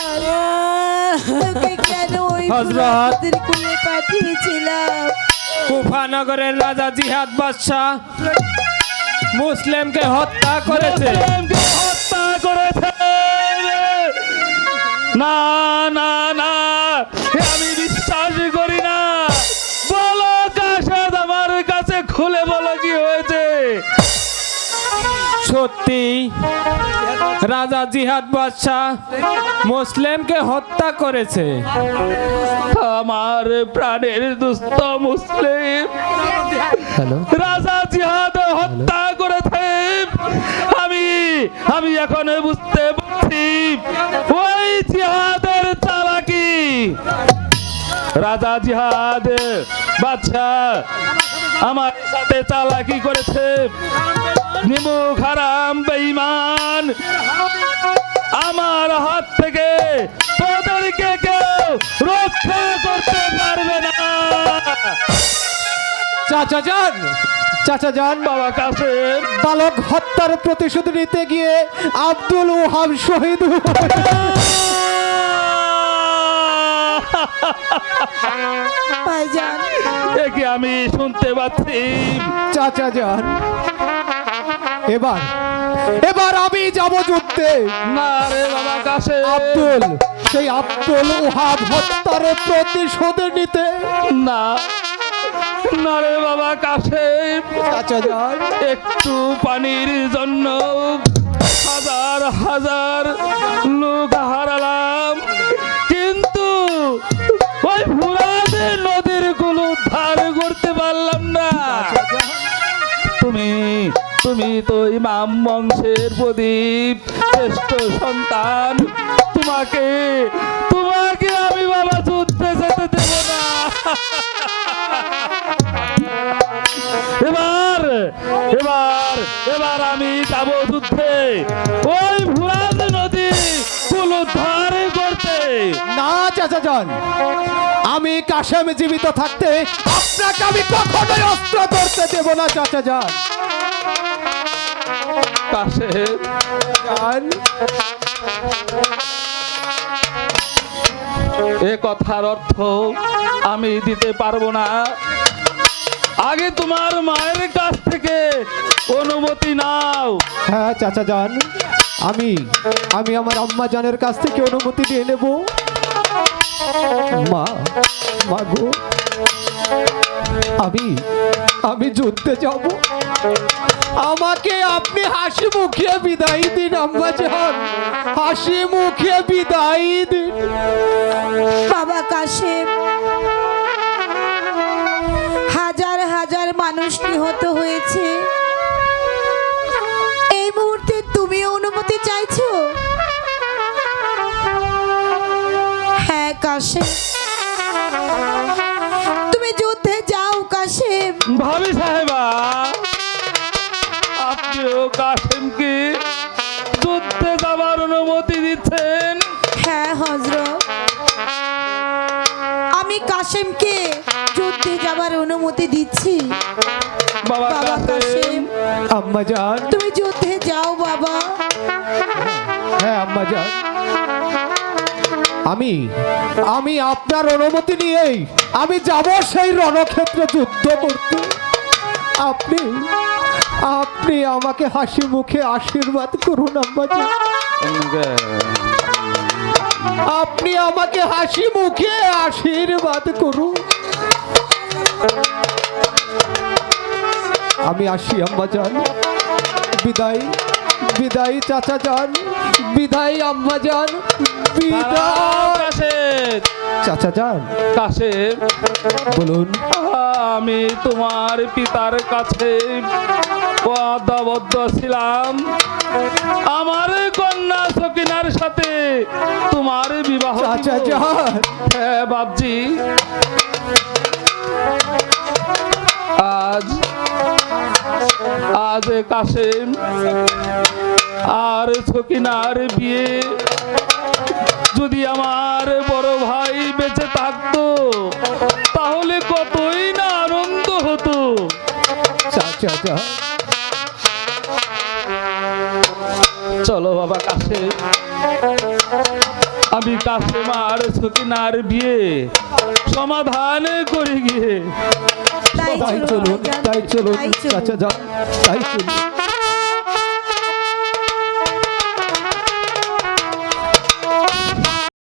জান তোকে কেন ওই হযরত ফুলের কুলে পাঠিয়েছিলাম? কুফানগরের রাজা জিহাদ বাদশাহ মুসলিমকে হত্যা করেছে। মুসলিমকে হত্যা করেছে। না না না, এ আমি বিশ্বাস করি না। বলো কাশেদ, আমার কাছে খুলে বলো কি হয়েছে। সত্যি রাজা জিহাদ বাদশাহ মুসলিমকে হত্যা করেছে। আমার প্রাণের দুস্থ মুসলিম হ্যালো, রাজা জিহাদ হত্যা করেছে। আমি এখন বুঝতে পারছি ওই জিহাদের চালাকি। রাজা জিহাদ বাদশাহ আমার সাথে চালাকি করেছে। নিমুখ হারাম বেঈমান, আমার হাত থেকে তোদেরকে কেউ রক্ষা করতে পারবে না। চাচা যান, চাচা যান, বাবা কাশেম, বালক হত্যার প্রতিশোধ নিতে গিয়ে আব্দুল ওহাব শহীদ ভাইজান একে আমি শুনতে পাচ্ছি। চাচা যান, এবার এবার আমি যাব যুদ্ধে। না রে বাবা কাশেম, আব্দুল, সেই আব্দুল ওহাব হত্যার প্রতিশোধ নিতে। না না রে বাবা কাশেম, চাচা যান, একটু পানির জন্য হাজার হাজার লোক হারালাম, কিন্তু ওই ফুরাতে নদীর কোনো উদ্ধার করতে পারলাম না। তুমি তো ইমাম বংশের প্রদীপ, শ্রেষ্ঠ সন্তান। তোমাকে আমি বাবা যুদ্ধে যেতে দেব না। এবার এবার এবার আমি যাব যুদ্ধে, ওই ফুরাত নদী কুল উদ্ধার করতে। না চাচা যান, আমি কাশেম জীবিত থাকতে আপনাকে আমি কখনোই অস্ত্র ধরতে দেব না। চাচা যান, কাশেম, যান, এ কথার অর্থ আমি দিতে পারবো না। আগে তোমার মায়ের কাছ থেকে অনুমতি নাও। হ্যাঁ চাচা যান, আমি আমার আম্মা জানের কাছ থেকে অনুমতি নিয়ে নেব। মা, মা গো, আমি যুদ্ধে যাব। আমাকে আপনি হাসি মুখে বিদায় দিন আম্মা জান, হাসি মুখে বিদায় দিন। বাবা কাশেম, হাজার হাজার মানুষ নিহত হয়েছে, এই মুহূর্তে তুমি অনুমতি চাইছো? হ্যাঁ কাশেম, তুমি যুদ্ধে যাও কাশেম। ভাবি সাহেবা, আপনিও কাশেমকে যুদ্ধে যাবার অনুমতি দিচ্ছেন? হ্যাঁ হযরত, আমি কাশেমকে যুদ্ধে যাবার অনুমতি দিচ্ছি। বাবা বাবা কাশেম, কাশেম, আম্মা জান, তুমি যুদ্ধে যাও বাবা। হ্যাঁ আম্মা জান, আমি আপনার অনুমতি নিয়েই আমি যাব সেই রণক্ষেত্রে যুদ্ধ করতে। আপনি আমাকে হাসি মুখে আশীর্বাদ করুন আম্মা জান, আপনি আমাকে হাসি মুখে আশীর্বাদ করুন। আমি আসি আম্মা জান, বিদায়, বিদায় চাচা যান, বিদায় আম্মা যান, বিদায়। কাশেম, চাচা যান, কাশেম, বলুন। আমি তোমার পিতার কাছে ওয়াদাবদ্ধ ছিলাম, আমার কন্যা সকিনার সাথে তোমার বিবাহ দিব। চাচা যান, হ্যাঁ বাবজি, আজ কাশেম আর সকিনার বিয়ে যদি আমার বড় ভাই বেঁচে থাকতো তাহলে কতই না আনন্দ হতো। চাচা যান, চলো বাবা কাশেম, আমি কাসেম আর সকিনার বিয়ে সমাধান করে গিয়ে তাই তাই চলুন চলুন ভাইজান, তাই চলুন তাই চলুন। চাচা যান তাই চলুন